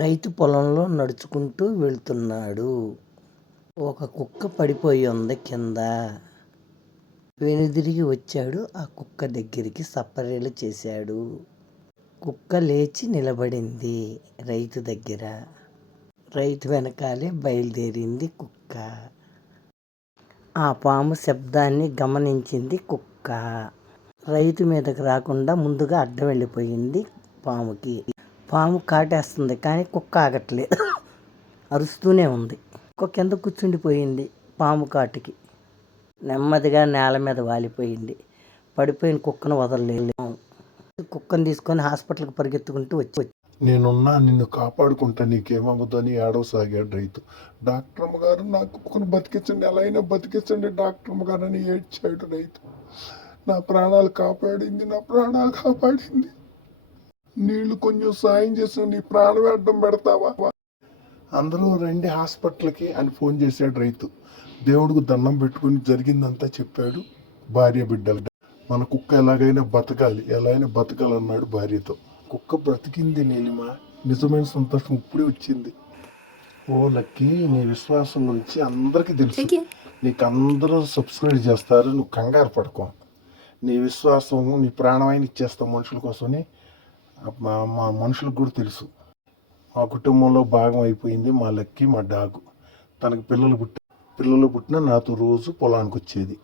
రైతు పొలంలో నడుచుకుంటూ వెళ్తున్నాడు. ఒక కుక్క పడిపోయి ఉంది కింద. వెనుదిరిగి వచ్చాడు. ఆ కుక్క దగ్గరికి సపర్యలు చేశాడు. కుక్క లేచి నిలబడింది రైతు దగ్గర. రైతు వెనకాలే బయలుదేరింది కుక్క. ఆ పాము శబ్దాన్ని గమనించింది కుక్క. రైతు మీదకి రాకుండా ముందుగా అడ్డం వెళ్ళిపోయింది పాముకి. పాము కాటేస్తుంది కానీ కుక్క ఆగట్లేదు, అరుస్తూనే ఉంది. కుక్క కింద కూర్చుండిపోయింది పాము కాటుకి. నెమ్మదిగా నేల మీద వాలిపోయింది. పడిపోయిన కుక్కను వదలలేదు. కుక్కను తీసుకొని హాస్పిటల్కి పరిగెత్తుకుంటూ వచ్చి నేనున్నా, నిన్ను కాపాడుకుంటా, నీకేమవుతుందని ఏడవసాగాడు రైతు. డాక్టర్ అమ్మగారు నా కుక్కను బతికించండి, ఎలా అయినా బతికించండి డాక్టర్ అమ్మగారు అని ఏడ్చాడు రైతు. నా ప్రాణాలు కాపాడింది. నీళ్లు కొంచెం సాయం చేసి నీ ప్రాణం అడ్డం పెడతావా? అందరూ రండి హాస్పిటల్కి అని ఫోన్ చేశాడు రైతు. దేవుడికి దండం పెట్టుకుని జరిగిందంతా చెప్పాడు భార్య బిడ్డలు. మన కుక్క ఎలాగైనా బతకాలన్నాడు భార్యతో. కుక్క బ్రతికింది నీలిమ. నిజమైన సంతోషం ఇప్పుడే వచ్చింది. ఓ లక్కీ, నీ విశ్వాసం నుంచి అందరికీ తెలుసు. నీకు అందరూ సబ్స్క్రైబ్ చేస్తారు, నువ్వు కంగారు పడుకో. నీ విశ్వాసం, నీ ప్రాణమైన ఇచ్చేస్తాం మనుషుల కోసమని మా మనుషులకు కూడా తెలుసు. మా కుటుంబంలో భాగం అయిపోయింది మా లక్కీ, మా డాగు. తనకు పిల్లలు పుట్టినా నాతో రోజు పొలానికి వచ్చేది.